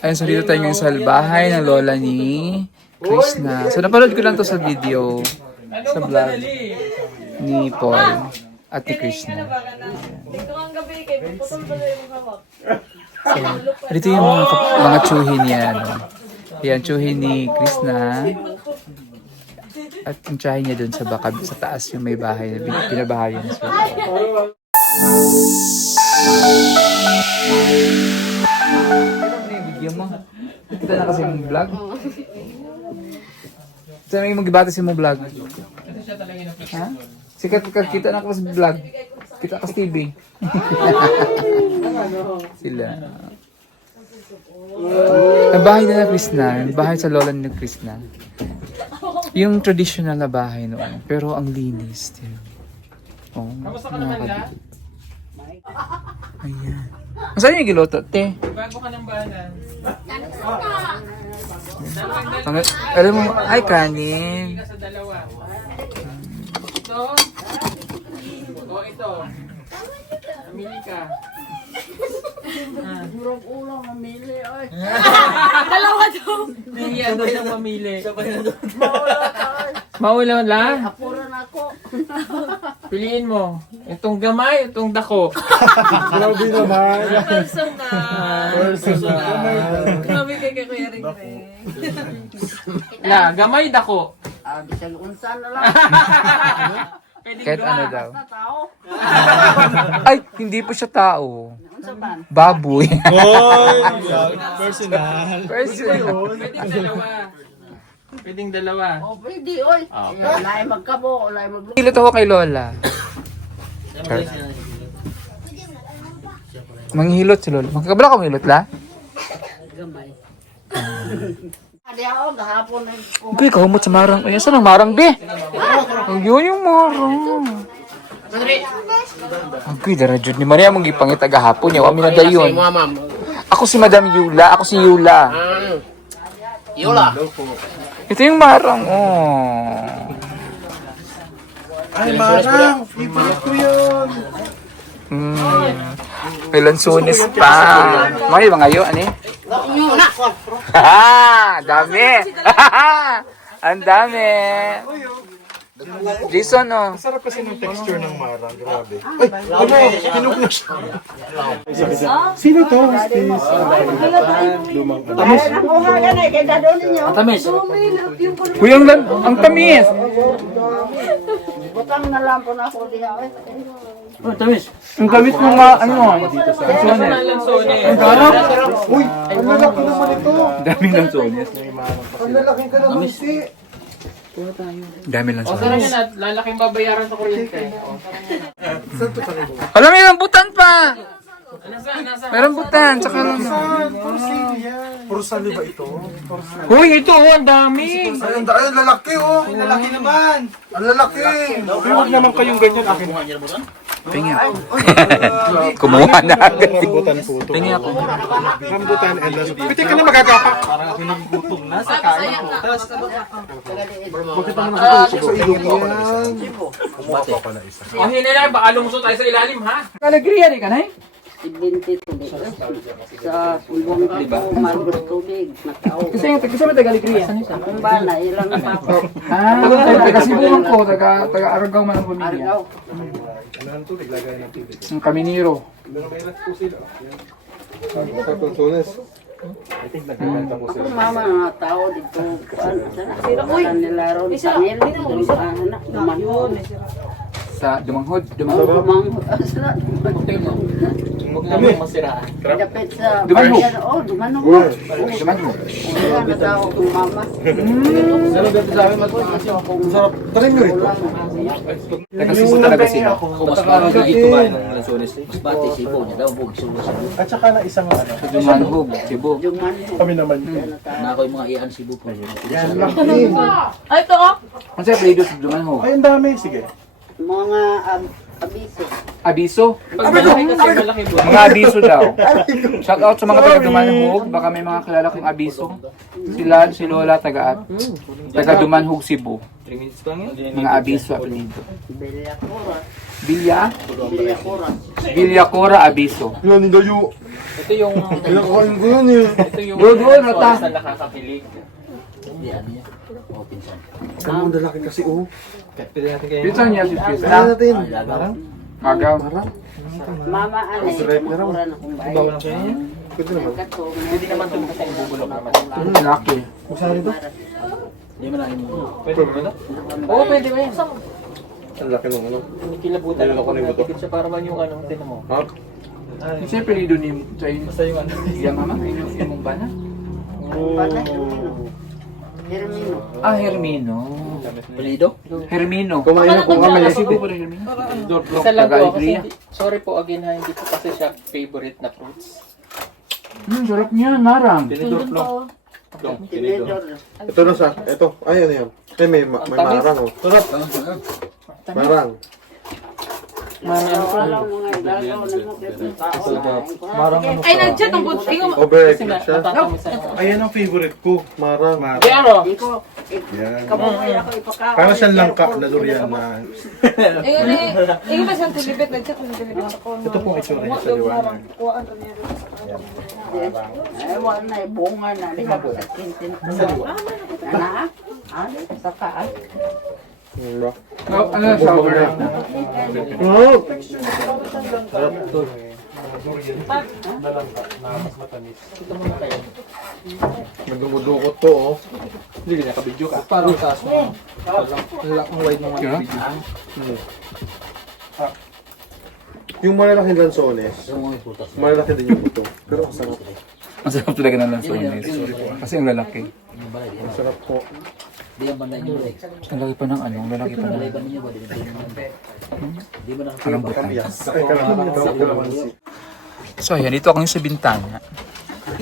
Ayun, so dito tayo ngayon sa bahay ng lola ni Krishna. So napanood ko lang to sa video, sa vlog ni Paul at ni Krishna. So, dito yung mga tsuhi niya. Yan, tsuhi ni Krishna. At yung tsuhi niya dun sa baka, sa taas yung may bahay na pinabahayan siya. Video mo. Kita na kasi mong vlog. Saan yung mag-ibati si mong vlog? Ha? Sikat ka, kita na kasi vlog. Kita ka sa TV. Sila. Ang bahay na Krishna. Ang bahay sa lola ni Krishna. Yung traditional na bahay noon. Pero ang linis. Oh, kamusta ka naman ka? Ayan. Saan yung giloto, te? Bago ka ng bahanan. Alam mo, ay kanin. Sa dalawa. Ito. O ito. Namili ka. Durog ulang mamili ay. Dalawa daw. Hindi ano siyang mamili. Maulan lang. Apuran ako. Piliin mo. Itong gamay, itong dako. Grabe naman. Personal. Grabe kay Kuya Ring Ring. Na, gamay, dako. Bisag unsa na lang. Pwedeng Kahit ano daw. Basta tao. Ay, hindi po siya tao. Unsa man? Baboy. Hoy! Personal. Pwedeng dalawa. Pwedeng dalawa. O pwede oy. Lain magkabo, lain mag. Hilot ako kay Lola. Manghilot si Lola. Magkakabala ka manghilot la? Gamay. Adi ako gahapon ay Okay, kahumot sa marang. Ay, saan ang marang, be? Ay, yun yung marang. Okay, darajud ni Maria mong gipangit agahapon niya. Kami na dayon. Ako si Madam Yula. Ako si Yula. Yola. Ito yung marang, oh. Ay, marang! Favorite ko yun! May lansones pa. May mga yun, ano eh? Haha! Dami! Ang dami! Jason, oh. Sarap kasi ng texture ng marang. Grabe. Ay! Ano? Hinug na siya. Sino to? Lumang Tamis. Nakuha ka na kay dadon ninyo. Tamis. Uy, ang tamis! Butang na lang po na ako diha. Oh, tamis. Ang tamis ng mga, ano, lansones. Lansones. Uy! Ang lalaki naman ito! Ang daming lansones. Ang lalaki ka naman si! Ang daming O, sarang lansones. yan at lalaking babayaran sa kuryente. Alam, may rambutan pa! Nasa. May rambutan, tsaka lang. Puro sali ba ito? Uy, ito, oh, ang dami! Ay, ang lalaki oh! Ang lalaki naman! Ang lalaki! Huwag naman kayong ganyan. Akin mo. Tingin ako. Kumuha na agad. Rambutan po ito. Tingin ako. Rambutan and pwede ka na magagapak. Bakit ang nakatutok sa ilong yan? Kumuha pa pala isa. O, hindi na, baka lumusot tayo sa ilalim, ha? Kalegria rin ka na eh? 22 sa subong ko margot tubig nakao. Kasi mo taga-alegria. Akong bana ilang pa ko. Taga-sibuhan ko, taga-aragaw man ang pamilya. Argaw. Ano ang tubig? Lagay ng tubig. Ang kaminiro. Pero may ilas po sila. Sa consoles. I think nagbibenta po sila. Ako mama nga tao dito. Sira uy. Nila ron pangil. Anak dumanhon. Sa Dumanghod. Dumanghon. Asla. Huwag naman masiraan. Dapit sa Dumanhog. bayan. Oh, dumanhon. Dumanghod. Wala na tao kung mama. Sarap dito sa amin, mas Sarap. Tarin nyo ito. Taga-sibu talaga sila. Kung mas magiging kumain ng lansones, mas bati sibo niya daw, bug sibo sibo. At saka na isang ano. Dumanghog, Cebu. Dumanhon. Kami naman. Na ako yung mga iyan sibo po. Yan, laki. Ay, ito oh. Ano sa'yo play sa Dumanghog? Ay, ang dami. Sige. Mga abiso. Abiso? Pag malaki kasi malaki po. Mga abiso daw. Shout out sa mga taga Dumanhog. Baka may mga kilala kong abiso. Sila, si Lola, taga Dumanhog, Cebu. 3 minutes pa lang yan. Mga abiso, apelido. Beli ako. Villacora Abiso. Yan, ni Dayo. Ito yung... Pinakain ko yan eh. Ito yung... Doon, rata. na nakakakilig. Saan mo lalaki kasi oh. Pwede natin kayo. Pizza niya si Chris. Kaya natin. Agaw. Mama, ano eh, mura na kung bahay. Bawal lang kayo yan? Pwede naman. Pwede naman ito kasi bubulok naman. Laki. Magsari to. Hindi mo lang mo. Pwede mo na? Oo, pwede ba yan? Ang laki nung ano. Kilabutan Ayun ako na yung buto. Tikit siya para man yung ano, tinan mo. Ha? Siyempre, lido ni Chinese. Basta yung ano. Yung mama, yung mong bana. Bata, Hermino. Hermino. Ah, Hermino. Pulido? Hermino. Kumain na po kami. Sige po rin, Hermino. Isa lang po Taga kasi Iglesia. hindi, sorry po again ha, hindi po kasi siya favorite na fruits. Sarap niya, narang. Tinidor. Ito na sa. Ito. Ay, ano yan? Eh, may marang oh. Marang. Wala mo nga igagaw na mo kaya tao na. Ay, nag-chat ang bunso. Overactive Kasi siya. matatamis na. Ayan ang favorite ko. Marang. Pero, Ikaw, Yan. kamuhay ako ipakaon. Para siyang langka na durian na. Yung ba siyang tilibit? Nag-chat ang tilibit ako. Ito pong itsura niya sa liwanag. Ay, wala na, bunga na. Liha po sa kintin. Anak? Ano? Saka ah. Diba? Ano, sour. Oh! Nagdumudukot to oh. hindi ka nakabidyo ka. Parang taas mo. Ang wide mo nga. Yung malalaking lansones, malalaki din yung buto. Pero ang sarap. Ang sarap talaga ng lansones. Kasi ang lalaki. Ang sarap po. Di ang banday niyo balik. Ang laki pa ng ano, ang lalaki pa ng... Balay ba ninyo ba? Di mo na Kamyas. Ay, kalamansi. So ayan, dito ako yung sa bintana.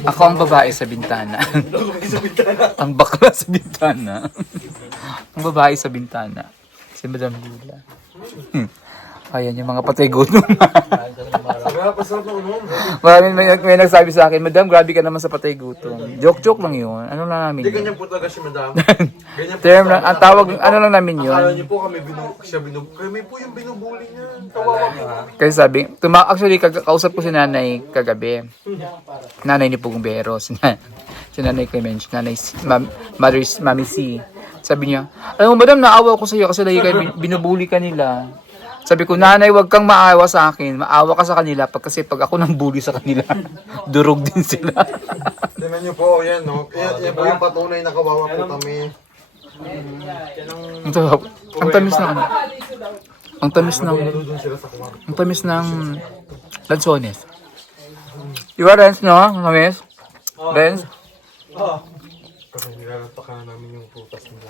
Ako ang babae sa bintana. Ang bakla sa bintana. Ang babae sa bintana. Si Madam Lula. Ayan yung mga patay gutom. Maraming may nagsabi sa akin, Madam, grabe ka naman sa patay gutom. Joke-joke lang yun. Ano lang namin Hindi yun? ganyan po talaga si Madam. Ganyan po Term lang, ang tawag, ano lang namin yun? Akala niyo po kami siya binubuli. Kami po yung binubuli niya. Kawawa po. Kasi sabi, actually, kausap ko si nanay kagabi. Nanay ni Pugbero, si nanay Clemench, nanay Mami C. Sabi niya, alam mo, Madam, naawa ko sa iyo kasi lagi kayo binubuli ka nila. Sabi ko, nanay, wag kang maawa sa akin. Maawa ka sa kanila kasi pag ako nang bully sa kanila, durog din sila. Tingnan niyo po, yan no. Yan po yung patunay na kawawa po kami. Ang tamis ng ano? Ang tamis ng Doon sila sa kumang. ang tamis ng lansones. Diba, Renz, no? Tamis? Renz? Kasi nilalatakan na namin yung prutas nila.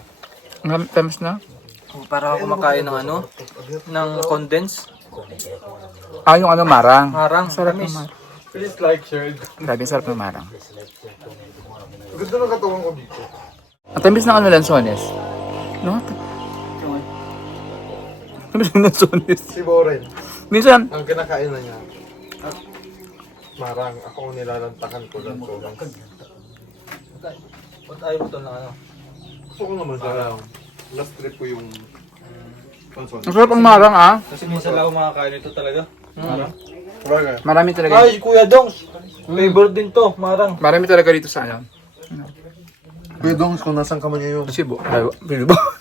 Ang tamis na? Para ako kumakain ng ano, ng condense. Ah, yung ano, marang. Marang, Sarap ng marang. Please like, share. Grabe, sarap ng marang. Gusto ng katawan ko dito. Ang tamis ng ano, lansones. No? Tamis ng lansones. Si Boren, Minsan, ang kinakain na niya. Marang, ako ang nilalantakan ko lang. Ba't ayaw mo ito ng ano? Gusto ko naman siya. Last trip ko yung console. ang sarap ang marang, ah. Kasi minsan lang ako makakain ito talaga. Wala. Marami talaga. Kuya Dongs! Favorite din to, marang. Marami talaga dito sa ano. Kuya Dongs, kung nasan ka man ngayon. Cebu.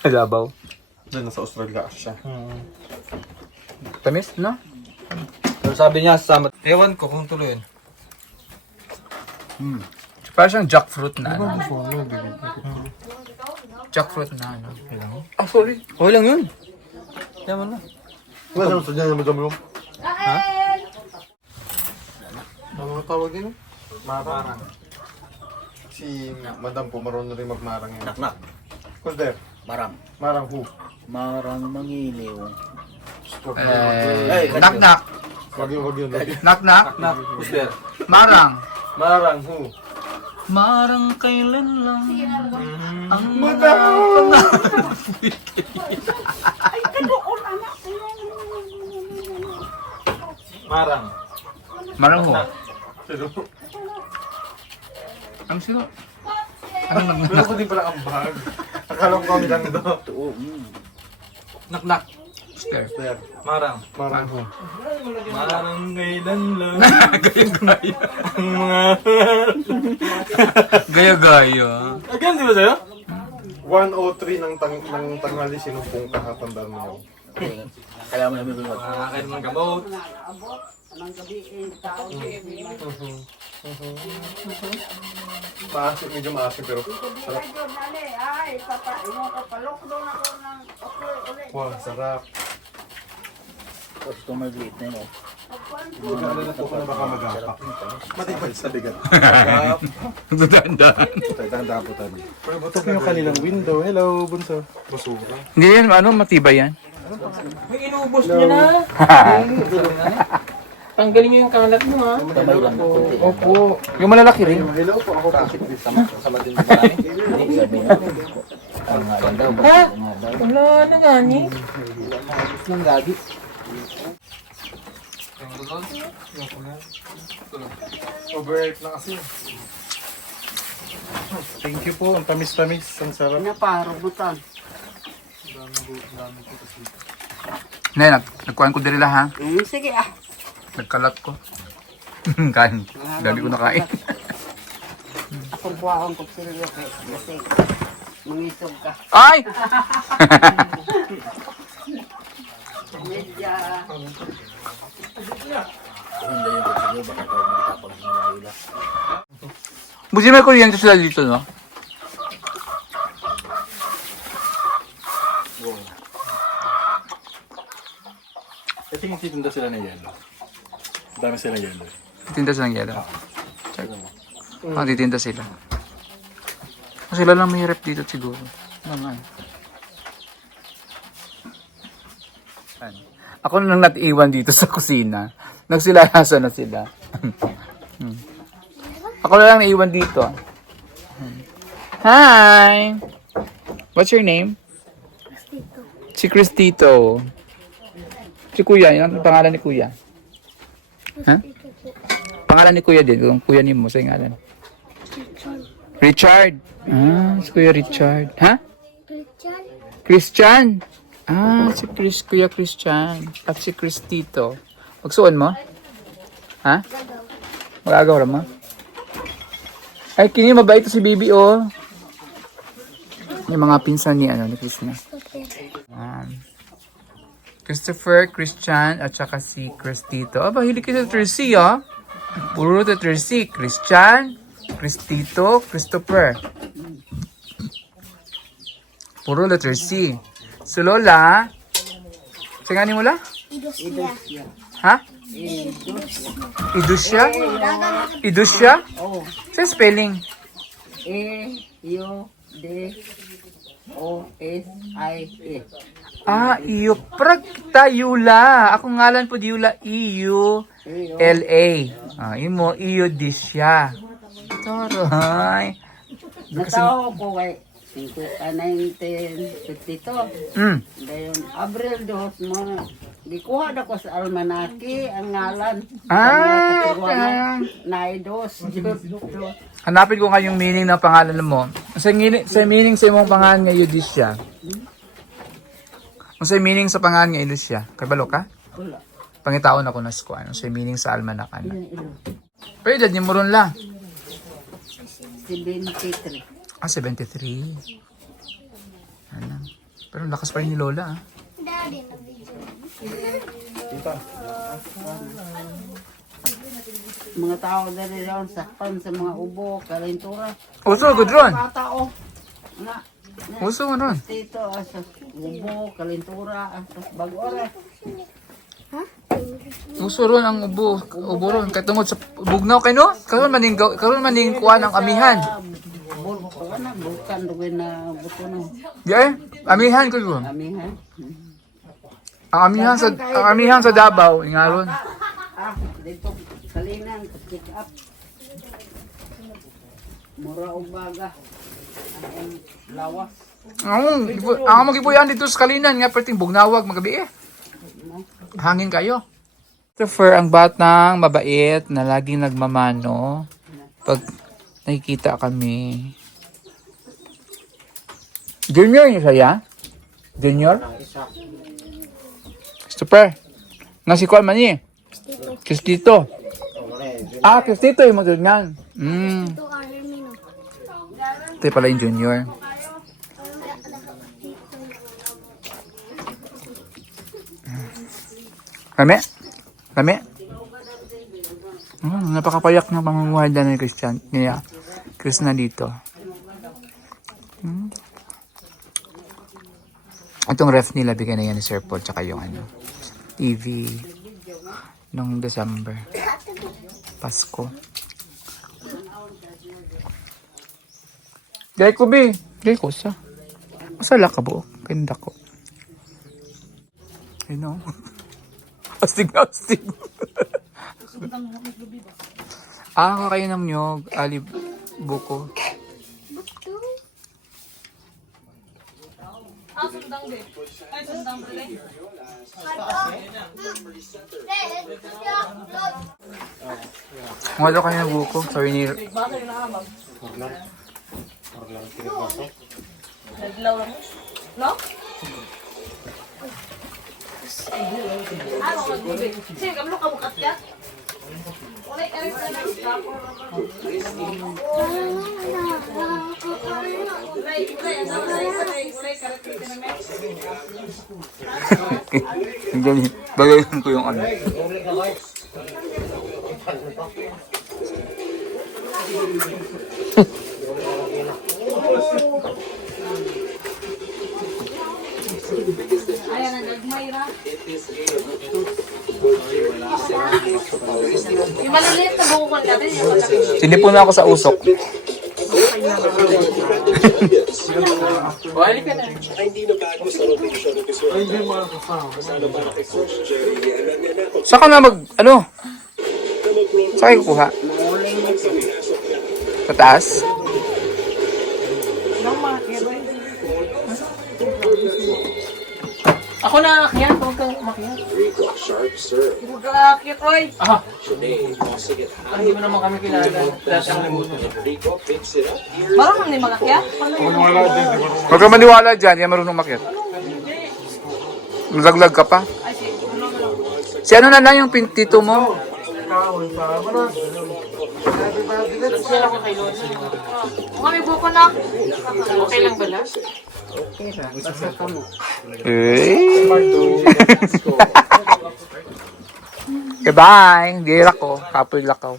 Labaw. Diyan, nasa Australia siya. Tamis, no? Pero sabi niya, sasama. Ewan ko kung tuloy yun. Parang siyang jackfruit na ano. Jackfruit na ano. Ah, sorry. Okay lang yun. Yaman na. Wala sa dyan, madam mo. Ha? Ano ang tawag yun? Marang. Si madam po, marunong rin magmarang yun. Naknak. Kulder, Marang. marang who? Marang mangiliw. Knock-knock. Wag yun. Knock-knock. Who's there? Marang. Marang who? Marang kailan lang. Ang Madam! marang. Marang ho. Ang sino? Ano lang Pero ko din pala ang bag. Akala ko kami lang ito. Naknak. Claire. Marang. Marang. Marang kailan lang. Gaya-gaya. Ang mga... Gaya-gaya. Again, di ba sa'yo? 1:03 ng tanghali sinumpong kakatandaan mo yun. Kaya mo namin bulot. Makakain mo ng kabot. Anong gabi tao Maasim, medyo maasim pero sarap. ay papa imo ka palok do na ko ng okay ulit. Wow, sarap. Customer late na yun. Magkala po ka na baka magapak. Matibay sa bigat. Ganda. Tanda po tabi. Pero butok yung kanilang window. Hello, bunso. Basura. Hindi yan, ano, matibay yan. May inubos niyo na. Tanggalin niyo yung kalat mo ha. Tamay lang. Opo. Yung malalaki rin. Hello po, ako po. Sama din ba namin? Hindi, sabi niya. Ang nga daw. Ha? Wala na nga ni. Nang gagi. Overnight na kasi. Thank you po. Ang tamis-tamis. Ang sarap. Pinaparo butan. Nay, nagkuhan ko diri ha. Sige ah. Nagkalat ko. Kain. Gabi ko nakain. Ako buhaon ko sila kasi mangisog ka. Ay! Medya. Hindi yung pagsigaw. Baka daw makapag nangahila. Buti may kuryente sila dito, no? I think titinda sila ng yelo. Dami sila yelo. Titinda sila ng yelo. Check. Titinda sila. Sila lang may rep dito siguro. Naman. Ako na lang natiiwan dito sa kusina. Nagsilayasan na sila. Ako na lang naiwan dito. Hi! What's your name? Si Cristito. Si Kuya, yun ang pangalan ni Kuya. Ha? Pangalan ni Kuya din, kung Kuya ni mo sa ngalan. Richard. Ah, si Kuya Richard. Ha? Christian. Ah, si Kuya Christian. At si Cristito. Magsuon mo? Ha? Mag-agaw mo? Ay, kini mabait to si Bibi, oh. May mga pinsan ni, ni Krishna. Christopher, Christian, at saka si Cristito. Aba, hilig ka sa Tercy, ah. Puro sa Tercy. Christian, Cristito, Christopher. Puro letter C. So, Lola, singani mo la? Ha? Idusya? Idusya? Oh. Sa spelling? E-U-D-O-S-I-E. Ah, iyo. Pragta Yula. Ako ngalan po di Yula. E-U-L-A. Ah, imo. Iyo di siya. Taray. Natawa ko kay 1952. Dayon Abril 2 mo gikuha na ko sa almanaki ang ngalan. Ah, Naidos. hanapin ko nga yung meaning ng pangalan mo. Sa meaning sa imong pangalan nga Yudisya. Sa meaning sa pangalan nga Yudisya. Kabalo ka? Wala. Pangitaon ako na sko. Ano sa meaning sa almanak ana. Pero edad ni mo ron lang. 73. Ah, 73. Ano? Pero lakas pa rin ni Lola, ah. Mga tao dali ron sakpan sa mga ubo, kalentura. Uso, good ron. Bata o. Na. Uso mo ron. Dito asa ubo, kalentura, asa bagora. Uso ron ang ubo. Ubo ron. Katungod sa bugnaw kay no? Karon maning kuha ng amihan. Bukan duwin na buto no. Di ay, amihan ko ron. Amihan. Ang amihan sa Davao, nga ron. Dito kalinan, pick up. Mura ubaga. Ang lawas. Ang magipuyan dito sa Kalinan nga perting bugnawag magabi eh. Hangin kayo. Prefer ang batang mabait na laging nagmamano pag nakikita kami. Junior niyo siya? Junior? Super. Nga si Kuan man eh. Kristito. Ah, Kristito yung magandang. Ito pala yung junior. Kami? Kami? Napakapayak ng pamumuhalda ni Christian. Niya. Chris na dito. Itong ref nila bigyan na yan ni Sir Paul tsaka yung TV nung December. Pasko. Dahil ko, be. Dahil ko siya. Masala ka buo. Pinda ko. You know? Astig na astig. Kayo ng nyog. Alib. Buko. Sundang din. Ay, sundang din. Ngalo kayo ng buko. Sorry ni... Naglaw lang. No? Ano ka gubig? Sige, kamlo ka bukat ka? Ulay ka rin sa nag-stop. Bagayan ko yung ano. Ayan ang nagmayra. Yung maliliit na bukol natin, yung malaki. Sinipon na ako sa usok. Saan ka na saan kayo kukuha? Sa taas? Ako na akyat, huwag kang umakyat. Huwag kang akyat, oy! Hindi mo naman kami kilala. Marunong hindi mag-akyat? Huwag ka maniwala dyan, yan marunong makyat. Laglag ka pa. Si ano na lang yung tito mo? Kung kami buko na, okay lang ba na? Okay, bye. Di lako. Kapoy lakaw.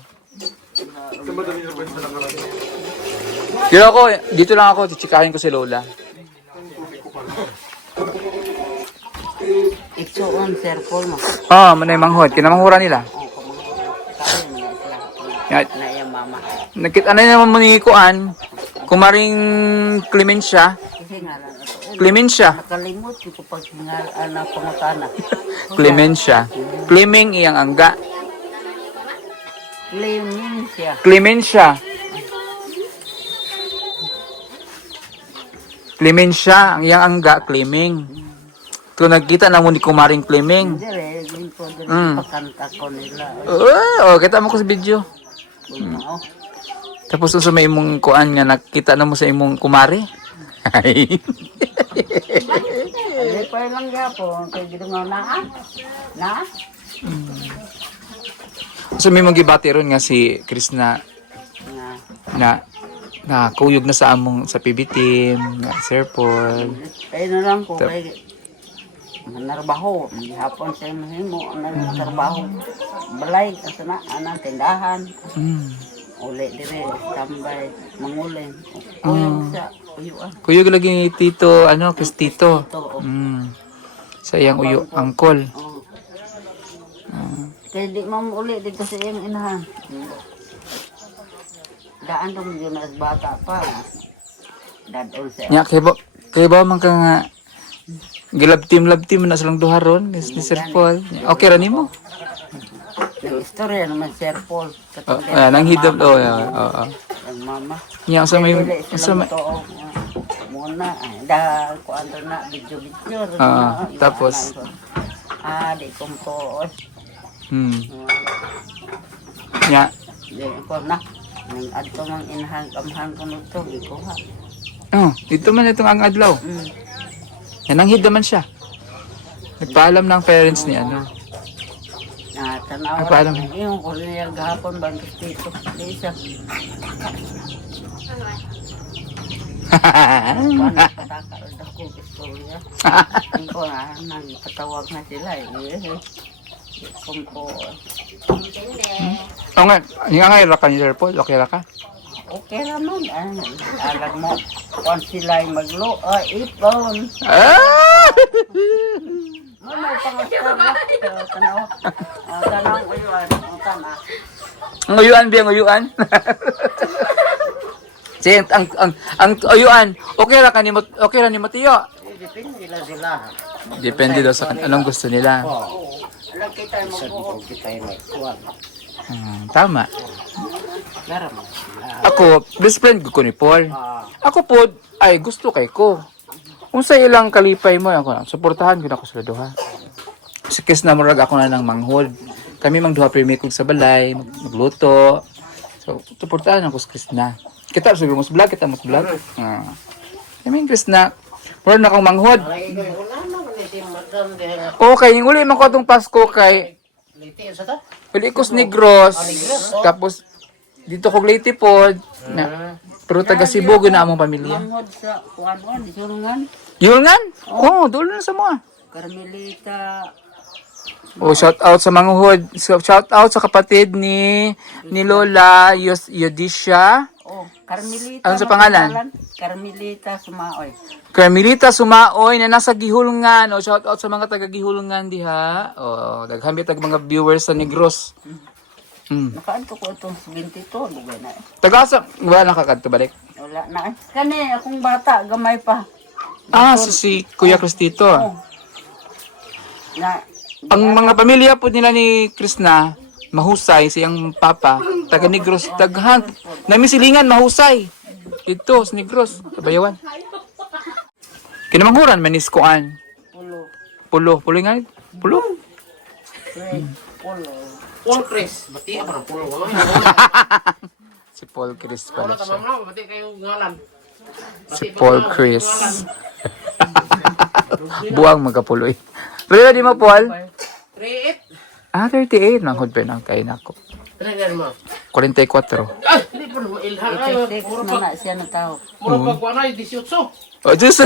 Dito lang ako. Chichikahin ko si Lola. Ito on Sir Paul mo. Manay manghod. Kinamangura nila. Na yung mama. Nakita na naman manikuan. Kumaring Clemencia. Kasi nga lang ito. Clemencia. Nakalimot ko pag hingal na pangutana. Clemencia. Cleming iyang angga. Clemencia. Clemencia. Clemencia. Ang iyang angga. Cleming. Kung nagkita na mo ni kumaring Cleming. Dire, din ko din pakanta ko nila. Kita mo ko sa video. Oo. Tapos sa may imong kuan nga nakita na mo sa imong kumari. Ay. Hindi pa lang gapon kay gid nga na. So may mong gibati ron nga si Chris na kuyog na sa among sa PB team, nga Sir Paul. Ay na lang ko kay narbaho, hapon sa mahimo ang trabaho. Balay kasi na anang tindahan. Uli dire tambay mangulin. Kuyog sa uyuan. Kuyog lagi ni Tito, Cristito. Ito. Sa iyang uyo, angkol. Kaya di uli dito sa iyong inahan. Daan dong yun as bata pa. Dadon siya. Nya kay ba man ka nga love team na silang duha ron ni Sir Paul. Okay ra nimo? Nag-istorya naman Sir Paul. Nang hidop oo. Ang mama. Nya sa may muna dahil ko ando na video. Tapos di kong po. Nya Di ko na. Nang adto mang inahan kamhan ko nito. Di ko ha. dito man itong ang adlaw. Yan ang hid naman siya. Nagpaalam ng parents ni ano. Tanawa Nagpaalam. yung kuliya gahapon bang dito. Lisa. Wala katakal ako gusto niya. Hindi ko na nagpatawag na sila kung po Oo nga, hindi nga ira ka ni Sir Paul, okay ra ka? okay naman. Alam mo, kung sila ay ipon. Ah! Ano pangastar na? Tanong uyuan. Ang uyuan, biya ang uyuan. Sige, ang uyuan, okay ra ni Mateo. Depende lang sila. Depende daw sa anong gusto nila. Alam kita mo kita yung kuwan. Tama. Claro mo. Ako, best friend ko ni Paul. Ako po, ay gusto kay ko. Kung sa ilang kalipay mo, ako, suportahan ko na ako sa duha. Si Kiss na murag ako na ng manghod. Kami mang duha primikog sa balay, magluto. So, suportahan ako sa Kiss na. Kita, siguro mas vlog, kita mas vlog. Kami Kiss na, murag na akong manghod. Okay, yung uli man ko itong Pasko kay Uli ko Negros, tapos dito ko Leyte pod, pero taga Cebu na among pamilya. Manghod sa kuwan di sulungan. Yulngan? Oo, doon na sa mga. Carmelita. Oh, shout out sa manghod. Shout out sa kapatid ni Lola Yodisha. Oh, Carmelita. Ano sa pangalan? Carmelita Sumaoy. Carmelita Sumaoy na nasa Gihulngan. Oh, shout out sa mga taga Gihulngan diha. Oh, daghang tag mga viewers sa Negros. Nakaanto ko itong 22, lugay na Taga sa wala nakakadto balik. Wala na Kani, akong bata, gamay pa. Si Kuya Cristito. Na, Ang mga pamilya po nila ni Krishna, mahusay siyang papa, taga Negros, daghan. Namisilingan mahusay. Dito sa Negros, sa Bayawan. Kinamanghuran maniskoan. Pulo nga. Pulo. Paul Chris. Bati apa ng pulo? Si Paul Chris pala siya. Mama, bati kayo ngalan. Si Paul Chris. Buang magkapuloy. Pero di mo, Paul? 38. 38. Nanghod pa na kain ako. Ano mo? 44. Ah, hindi po mo ilhan. Ay, text na na siya na tao. mura pagkuanay 18. Oh, Diyos.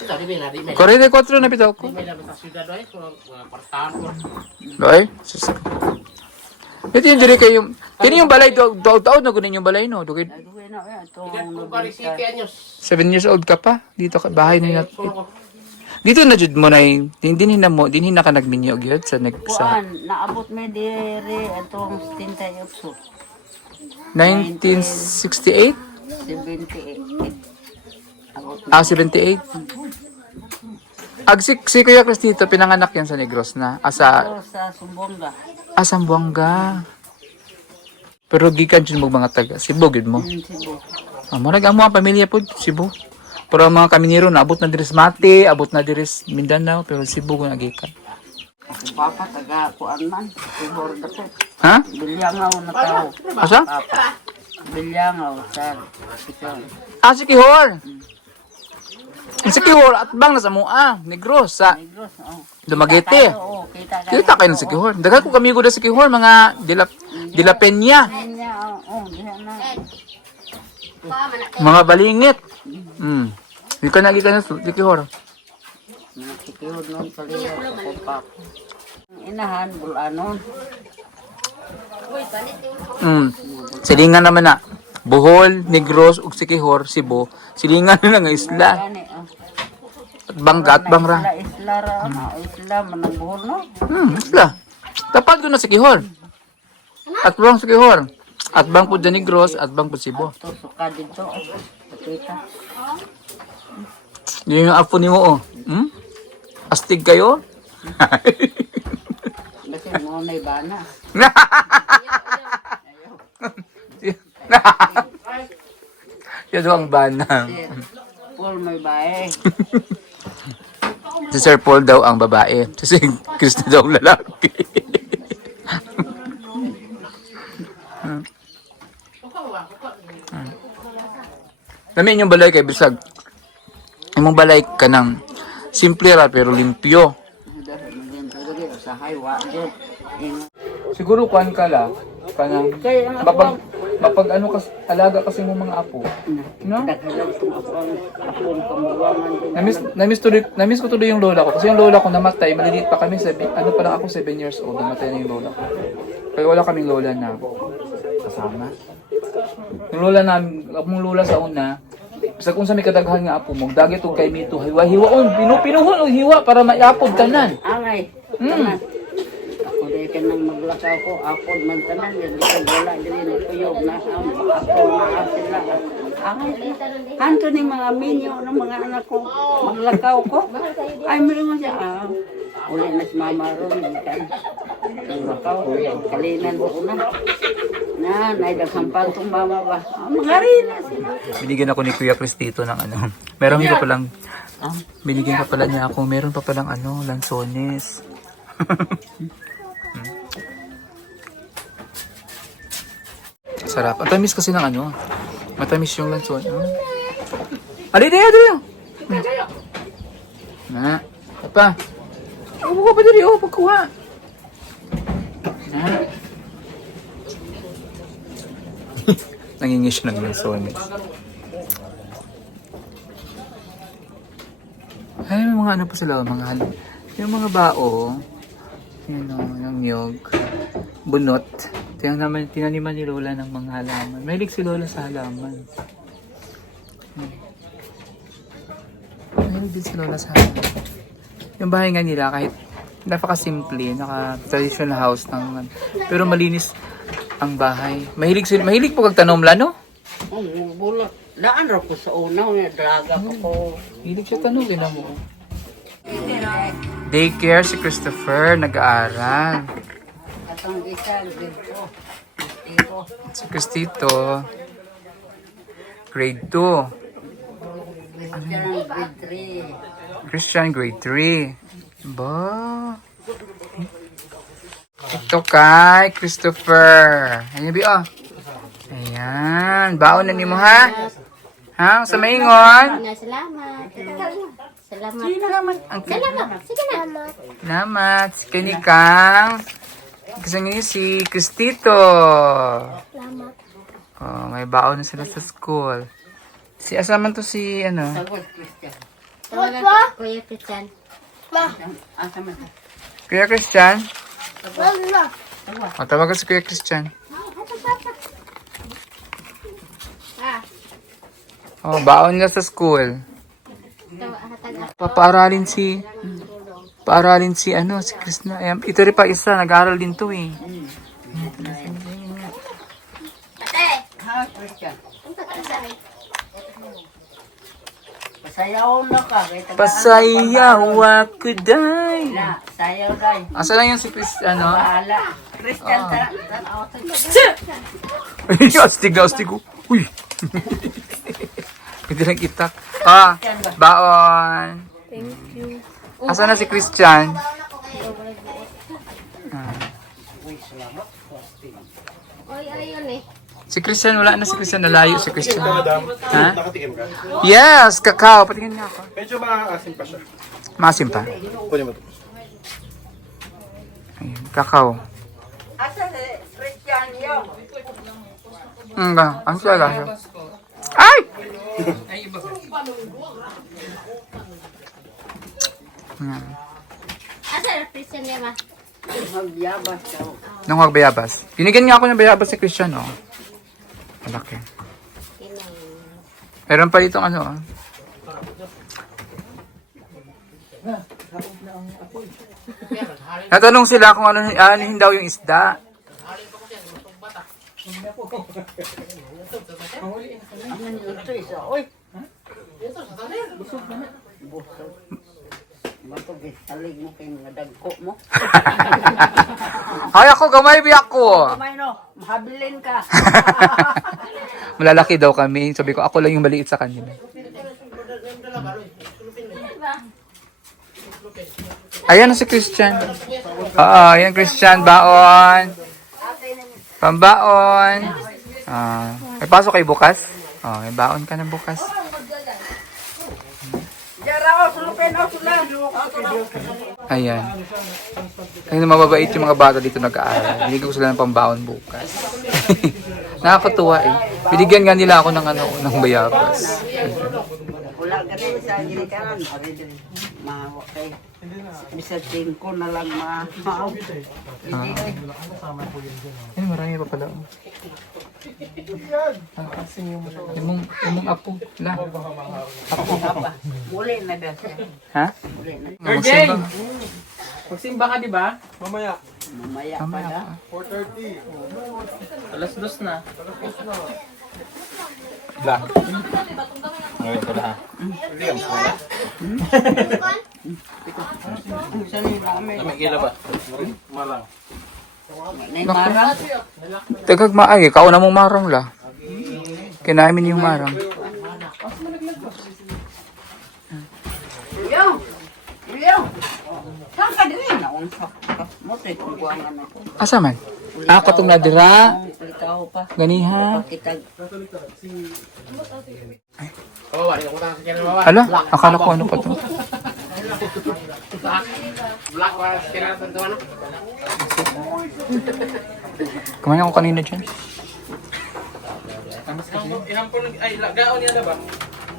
Tadi may nadi may. 44 na bitaw ko. May labas sa syudad ay kung partahan ko. Ay, sus. Ito yung diri kayo. Kini yung balay daw na gunin yung balay no. Dugay Dugay na Ikat itong ko kari 7 anyos. 7 years old ka pa. Dito ka bahay na dito na jud mo na din na ka nagminyo gyud sa kuan. Naabot may diri itong 78. 1968. 78. Abot 78. Si Kuya Cristito pinanganak yan sa Negros na. ko sa Sumbonga. Sambuanga. Pero gikan jud mo mga taga Cebu gid mo. Cebu. Murag ang mga pamilya po Cebu. Pero ang mga kaminero naabot na diri sa Mati, abot na diri sa Mindanao, pero Cebu ko nagikan. Ako papa taga kuan man. Tibor dako. Ha? Bilyangaw na tao. Asa? Papa. Bilyangaw sa Sikon. Si Kihor. Si Kihor at bang nasa Mua, Negros sa Negros, oh. Dumaguete. Oo, Kita kayo ng si Kihor. Daga ko kami da si Kihor, mga Dila Peña, Kanya, diha na. mga balingit. Di ka nagika na si Kihor. Nakikihod nun kaliwa ako papa. Ang inahan, bulanon. Silingan naman na. Bohol, Negros, ug si Kihor, Cebu. Silingan na nga isla. Gani, oh. At bangka at bangra. Isla ra, isla, manang buhol, no? Isla. Tapat ko na si Kihor. At bang si Kihor. At bang po dyan Negros, at bang po Cebu. Ito, suka dito. Kita. Yun yung apo ni mo, oh. Astig kayo? Kasi mo na ibana. Yan ang bana. Paul may bae. Si Sir Paul daw ang babae. Si Christy daw ang lalaki. Kami inyong balay kay Bisag. Imong balay ka ng Simple ra pero limpyo. Sa highway, dyan. Siguro kuan ka la, kanang Kaya mapag ano kas alaga kasi mo mga apo. No? Daghalan itong apong kamulangan doon. Namiss ko tuloy yung lola ko kasi yung lola ko namatay, maliliit pa kami, ano pa lang ako 7 years old, namatay na yung lola ko. Kaya wala kaming lola na kasama. Yung lola namin, akong lola sa una, sa kung sa may kadaghan nga apo mo, dagit og kay mito, hiwa-hiwaon, pinuhon og hiwa para maiapod tanan. Angay, tanan. Ako dahil ka nang maglakaw ko, apod man tanan, yan di ka wala, dili na kuyog na apod na sila. Angay, hanto ni mga minyo ng mga anak ko, maglakaw ko. Ay, meron mo siya, uli na si mama ron, kan. Maglakaw, kalinan ko na. Na, naidagsampal tong mama ba? Mga rin na sila. Binigyan ako ni Kuya Cristito ng ano. Meron pa palang, binigyan pa pala niya ako, meron pa palang ano, lansones. Sarap. Ang tamis kasi ng ano. Matamis yung lanson. Adi. Na. Apa? Upo ka pa diri. Pagkuha. Na. Nangingis ng lansones. Ay, may mga ano pa sila. Yung mga bao. Yun o, yung niyog. Bunot. Tinaniman ni Lola ng mga halaman. Mahilig si Lola sa halaman. Mahilig din si Lola sa halaman. Yung bahay nga nila, kahit napaka-simple, naka-traditional house ng, pero malinis ang bahay. Mahilig po kagtanom lano? Oh, bulot. Daan ra ko sa unaw, draga ko. Mahilig siya tanom, din mo. Daycare si Christopher, nag-aaral. Atong isa, dito. Si Cristito, grade 2. Christian, grade 3. Ba? Ito kay Christopher. Ayan, Bi, oh. Ayan. Baon na ni mo, ha? Ha? Sa maingon? Salamat. Salamat. Salamat. Sige na. Salamat. Si Kanikang. Kasi ngayon si Cristito. Salamat. Oh, may baon na sila sa school. Si asaman to si ano? Sagot, Christian. Kuya Christian. Asa man. Kuya Christian. Wala. O, tawagan si Kuya Christian. Oh, baon nila sa school. Papaaralin si ano, si Krishna. Ayan, ito rin pa isa, nag-aaral din to eh. Ha, Christian. Pasayaw na ka. Pasayaw ako, day. Na, sayaw day. Asa lang yung si Chris, ano? Bahala. Christian, tanaw. Astig na, astig ko. Uy! Hindi lang itak. Ah, baon. Thank you. Asa na si Christian? Oy, ayun eh. Si Christian, wala na si Christian. Nalayo si Christian. Ha? Nakatikim ka? Yes! Kakao. Patingin niya ako. Medyo maasim pa siya. Masim pa. Kunin mo ito. Ayan, kakao. Asa si Christian yun? Ang siya lang. Ay! Asa Christian niya ma? Magyabas daw. Nang wag bayabas. Binigyan nga ako ng bayabas si Christian, oh. Malaki. Meron pa itong ano, oh. Natanong sila kung ano daw yung isda. Ano nyo ito isa? Uy! Bato, salig mo kayo mga dagko mo. Ay, ako, gamay biyak ko. Kamay no, mahabilin ka. Malalaki daw kami. Sabi ko, ako lang yung maliit sa kanila. Ayan na si Christian. Oo, ayan Christian. Baon. Pambaon. May pasok kayo bukas? May baon ka na bukas. Diyan ako, sulok Ayan. Ayun, mababait yung mga bata dito nag-aaral. Binigyan ko sila ng pambaon bukas. Nakakatuwa eh. Binigyan nga nila ako ng ng bayabas. Wala ganun sa ginikanan. Mahawa kay. Bisa 5 na lang mahaw. Hindi kay. Ay, marami pa pala. Yung apo. La. Apo pa. Muli na ba siya? Ha? Muli na. Magsimba. Magsimba ka, di ba? Mamaya pa Mamaya na. pa. 4:30. Alas 2 na. Ngayon ko na ha. Saan yung namin? May kila ba? Naimara? Tagag maay, ikaw na mong marang la. Kinamin yung marang. Yo! Yo! Saan ka din? Naunsak ka. Moto'y kung buwangan na ito. Asa man? Katong nadira. Ikaw pa. Ganiha. Pakitag. Ala, akala ko ano pa to. Kumain ako kanina dyan. Ihampon, ay, gaon niya na ba?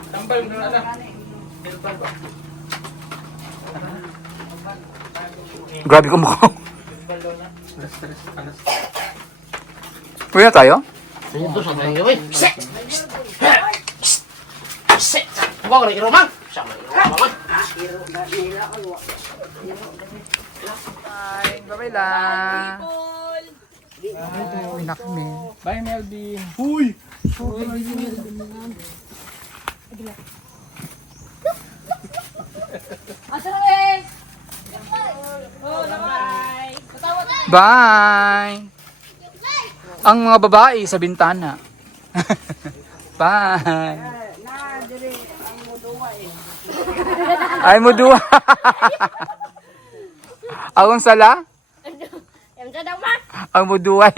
Tambal mo na na. Grabe ko mukha. Uwi na tayo? Bye-bye lang. Uwi na kami. Bye, Melby. Bye! Ang mga babae sa bintana. Bye! Ay mo duwa. Akong sala? Ang muduway.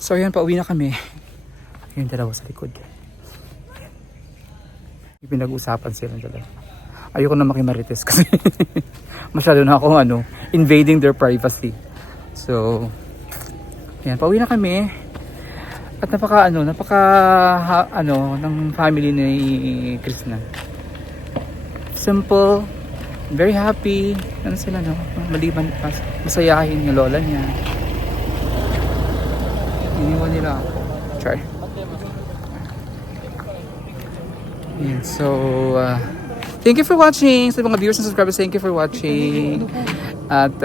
So ayan, pauwi na kami. Yung dalawa sa likod. Ayan. Yung pinag-usapan sila ng dalawa. Ayoko na makimarites kasi masyado na akong invading their privacy. So ayan, pauwi na kami. At napaka ng family ni Krishna. Simple, very happy. Ano sila, no? Maliban, masayahin yung lola niya. Iniwan nila ako. Char. Yeah, so, thank you for watching. Sa mga viewers and subscribers, thank you for watching. At,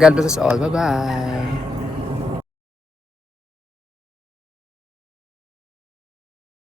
God bless us all. Bye-bye.